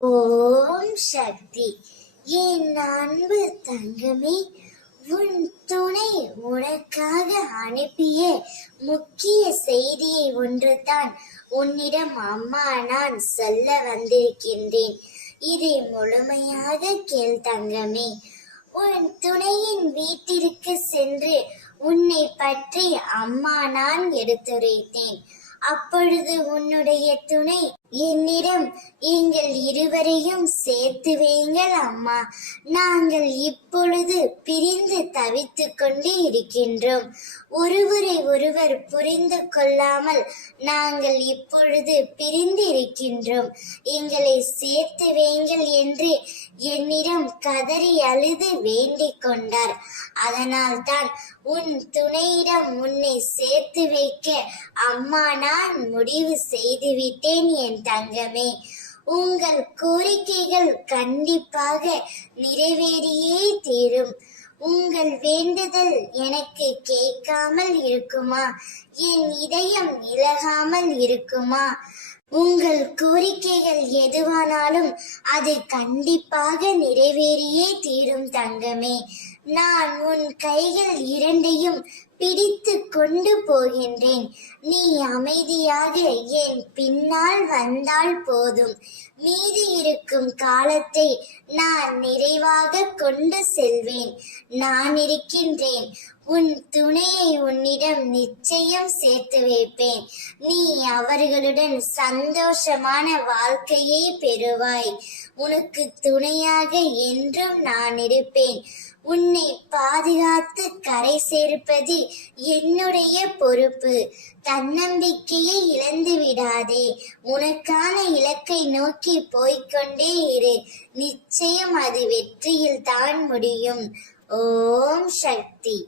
ஓம் சக்தி. என் அன்பு தங்கமே, உன் துணை உனக்காக அனுப்பிய முக்கிய செய்தியை ஒன்றுதான் உன்னிடம் அம்மா நான் சொல்ல வந்திருக்கின்றேன். இதை முழுமையாக கேள் தங்கமே. உன் துணையின் வீட்டிற்கு சென்று உன்னை பற்றி அம்மா நான் எடுத்துரைத்தேன். அப்பொழுது உன்னுடைய துணை என்னிடம், எங்கள் இருவரையும் சேர்த்து வையுங்கள் அம்மா, நாங்கள் இப்பொழுது பிரிந்து தவித்துக் கொண்டு இருக்கின்றோம். ஒருவரை ஒருவர் புரிந்து கொள்ளாமல் நாங்கள் இப்பொழுது பிரிந்து இருக்கின்றோம். எங்களை சேர்த்து வையுங்கள் என்று என்னிடம் கதறி அழுது வேண்டிக் கொண்டார். அதனால் தான் உன் துணையிடம் உன்னை சேர்த்து வைக்க அம்மா நான் முடிவு செய்துவிட்டேன் என் தங்கமே. உங்கள் கோரிக்கைகள் கண்டிப்பாக நிறைவேறியே தீரும். உங்கள் வேண்டுதல் எனக்கு கேட்காமல் இருக்குமா? என் இதயம் இலகாமல் இருக்குமா? உங்கள் கோரிக்கைகள் எதுவானாலும் அது கண்டிப்பாக நிறைவேறியே தீரும் தங்கமே. நான் உன் கைகள் இரண்டையும் பிடித்து கொண்டு போகின்றேன். நீ அமைதியாக என் பின்னால் வந்தால் போதும். மீதி இருக்கும் காலத்தை நான் நிறைவாக கொண்டு செல்வேன். நான் இருக்கின்றேன். உன் துணையை உன்னிடம் நிச்சயம் சேர்த்து வைப்பேன். நீ அவர்களுடன் சந்தோஷமான வாழ்க்கையை பெறுவாய். உனக்கு துணையாக என்றும் நான் இருப்பேன். உன்னை பாதுகாத்து கரை சேர்ப்பது என்னுடைய பொறுப்பு. தன்னம்பிக்கையை இழந்து விடாதே. உனக்கான இலக்கை நோக்கி போய்கொண்டே இரு. நிச்சயம் அது வெற்றியில் தான் முடியும். ஓம் சக்தி.